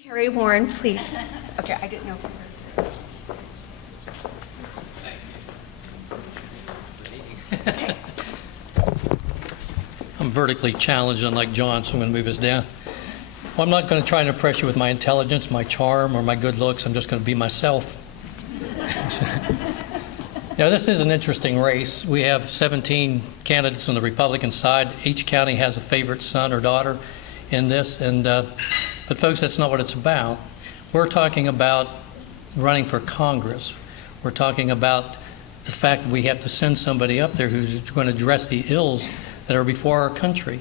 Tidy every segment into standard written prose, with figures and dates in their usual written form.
Harry Warren, please. Okay, I didn't know if you were. I'm vertically challenged, unlike John, so I'm going to move us down. Well, I'm not going to try and impress you with my intelligence, my charm, or my good looks. I'm just going to be myself. Now, this is an interesting race. We have 17 candidates on the Republican side. Each county has a favorite son or daughter in this, but folks, that's not what it's about. We're talking about running for Congress. We're talking about the fact that we have to send somebody up there who's going to address the ills that are before our country.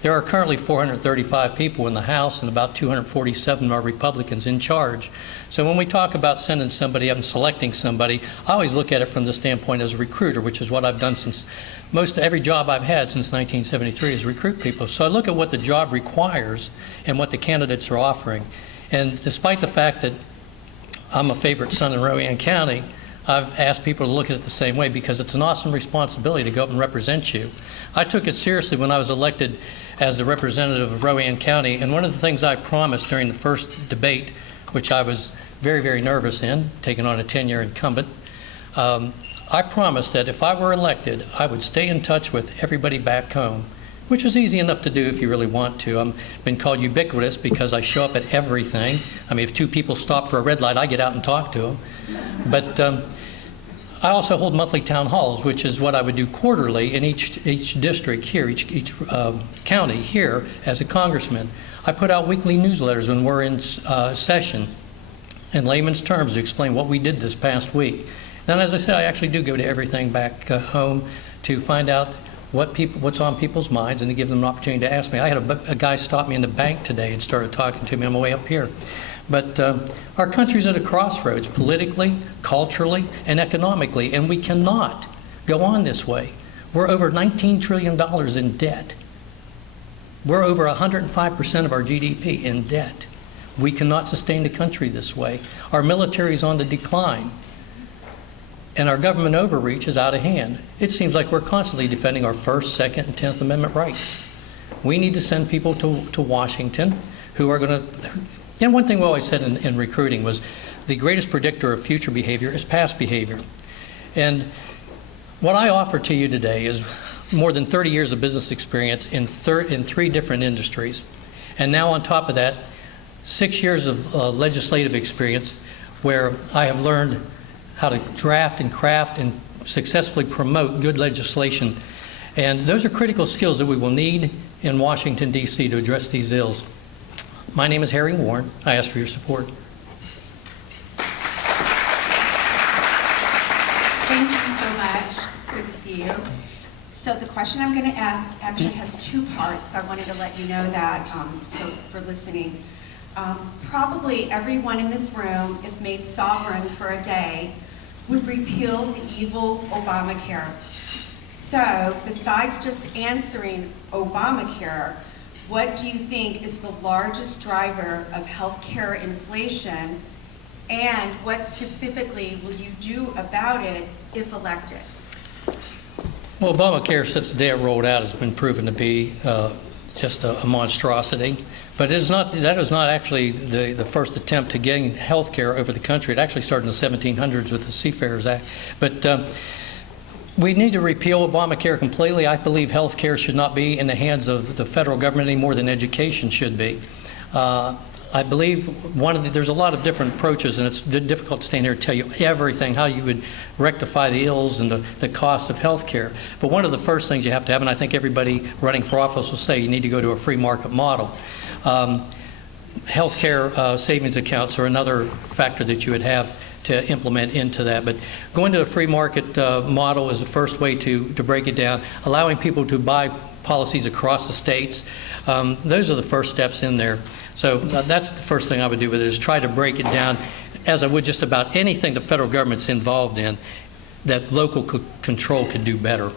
There are currently 435 people in the House, and about 247 are Republicans in charge. So when we talk about sending somebody up and selecting somebody, I always look at it from the standpoint as a recruiter, which is what I've done since most every job I've had since 1973 is recruit people. So I look at what the job requires and what the candidates are offering. And despite the fact that I'm a favorite son in Rowan County, I've asked people to look at it the same way because it's an awesome responsibility to go up and represent you. I took it seriously when I was elected as the representative of Rowan County, and one of the things I promised during the first debate, which I was very, very nervous in, taking on a 10-year incumbent, I promised that if I were elected, I would stay in touch with everybody back home, which is easy enough to do if you really want to. I've been called ubiquitous because I show up at everything. I mean, if two people stop for a red light, I get out and talk to them. But I also hold monthly town halls, which is what I would do quarterly in each district here, each county here as a congressman. I put out weekly newsletters when we're in session in layman's terms to explain what we did this past week. And as I said, I actually do go to everything back home to find out what's on people's minds and to give them an opportunity to ask me. I had a guy stop me in the bank today and started talking to me on my way up here. But our country's at a crossroads politically, culturally, and economically, and we cannot go on this way. We're over $19 trillion in debt. We're over 105% of our GDP in debt. We cannot sustain the country this way. Our military is on the decline, and our government overreach is out of hand. It seems like we're constantly defending our First, Second, and 10th Amendment rights. We need to send people to Washington who are going to... And one thing we always said in recruiting was the greatest predictor of future behavior is past behavior. And what I offer to you today is more than 30 years of business experience in 3 different industries. And now on top of that, 6 years of legislative experience where I have learned how to draft and craft and successfully promote good legislation. And those are critical skills that we will need in Washington, D.C. to address these ills. My name is Harry Warren. I ask for your support. Thank you so much. It's good to see you. So the question I'm going to ask actually has 2 parts. I wanted to let you know that, so for listening. Probably everyone in this room, if made sovereign for a day, would repeal the evil Obamacare. So besides just answering Obamacare, what do you think is the largest driver of healthcare inflation, and what specifically will you do about it if elected? Well, Obamacare, since the day it rolled out, has been proven to be just a monstrosity. But that is not actually the first attempt to gain health care over the country. It actually started in the 1700s with the Seafarers Act. But we need to repeal Obamacare completely. I believe health care should not be in the hands of the federal government any more than education should be. I believe there's a lot of different approaches, and it's difficult to stand here and tell you everything, how you would rectify the ills and the cost of health care. But one of the first things you have to have, and I think everybody running for office will say, you need to go to a free market model. Health care savings accounts are another factor that you would have to implement into that. But going to a free market model is the first way to break it down, allowing people to buy policies across the states. Those are the first steps in there. So that's the first thing I would do with it, is try to break it down, as I would just about anything the federal government's involved in that local control could do better.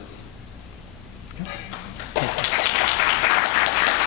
Okay.